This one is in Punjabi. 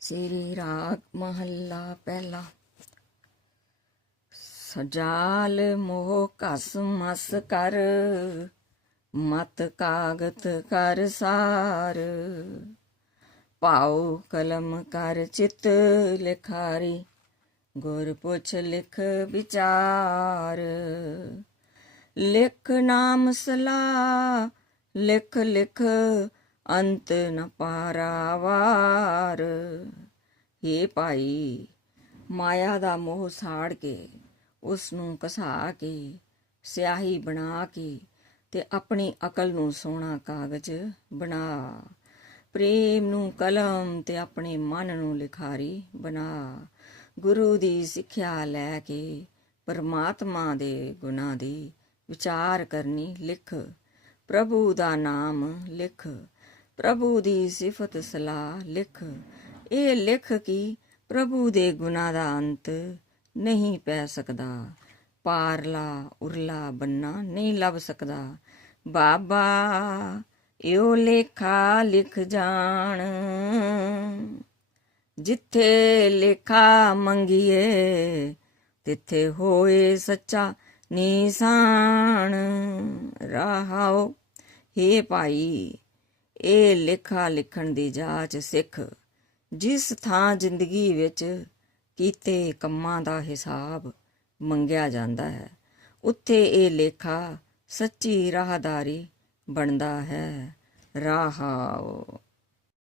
ਸ੍ਰੀ ਰਾਗ ਮਹੱਲਾ ਪਹਿਲਾ। ਸਜਾਲ ਮੋਹ ਕਸ ਮਸ ਕਰ, ਮਤ ਕਾਗਤ ਕਰ ਸਾਰ। ਪਾਉ ਕਲਮ ਕਰ ਚਿਤ ਲਿਖਾਰੀ, ਗੁਰ ਪੁੱਛ ਲਿਖ ਵਿਚਾਰ। ਲਿਖ ਨਾਮ ਸਲਾ ਲਿਖ ਲਿਖ ਅੰਤ ਨ ਪਾਰਾਵਾਰ। ਇਹ ਭਾਈ, ਮਾਇਆ ਦਾ ਮੋਹ ਸਾੜ ਕੇ, ਉਸ ਨੂੰ ਕਸਾ ਕੇ, ਸਿਆਹੀ ਬਣਾ ਕੇ ਤੇ ਆਪਣੀ ਅਕਲ ਨੂੰ ਸੋਹਣਾ ਕਾਗਜ਼ ਬਣਾ। ਪ੍ਰੇਮ ਨੂੰ ਕਲਮ ਤੇ ਆਪਣੇ ਮਨ ਨੂੰ ਲਿਖਾਰੀ ਬਣਾ। ਗੁਰੂ ਦੀ ਸਿੱਖਿਆ ਲੈ ਕੇ ਪਰਮਾਤਮਾ ਦੇ ਗੁਣਾਂ ਦੀ ਵਿਚਾਰ ਕਰਨੀ ਲਿਖ। ਪ੍ਰਭੂ ਦਾ ਨਾਮ ਲਿਖ। ਪ੍ਰਭੂ ਦੀ ਸਿਫਤ ਸਲਾਹ ਲਿਖ। ਇਹ ਲਿਖ ਕਿ ਪ੍ਰਭੂ ਦੇ ਗੁਣਾ ਦਾ ਅੰਤ ਨਹੀਂ ਪੈ ਸਕਦਾ। ਪਾਰਲਾ ਉਰਲਾ ਬੰਨਾ ਨਹੀਂ ਲੱਭ ਸਕਦਾ। ਬਾਬਾ, ਇਹੋ ਲੇਖਾ ਲਿਖ ਜਾਣ। ਜਿੱਥੇ ਲੇਖਾ ਮੰਗੀਏ, ਤਿੱਥੇ ਹੋਏ ਸੱਚਾ ਨਿਸ਼ਾਨ। ਰਹਾਓ ਹੇ ਭਾਈ ਇਹ ਲੇਖਾ ਲਿਖਣ ਦੀ ਜਾਂਚ ਸਿੱਖ, ਜਿਸ ਥਾਂ ਜ਼ਿੰਦਗੀ ਵਿੱਚ ਕੀਤੇ ਕੰਮਾਂ ਦਾ ਹਿਸਾਬ ਮੰਗਿਆ ਜਾਂਦਾ ਹੈ, ਉੱਥੇ ਇਹ ਲੇਖਾ ਸੱਚੀ ਰਾਹਦਾਰੀ ਬਣਦਾ ਹੈ। ਰਾਹਾਓ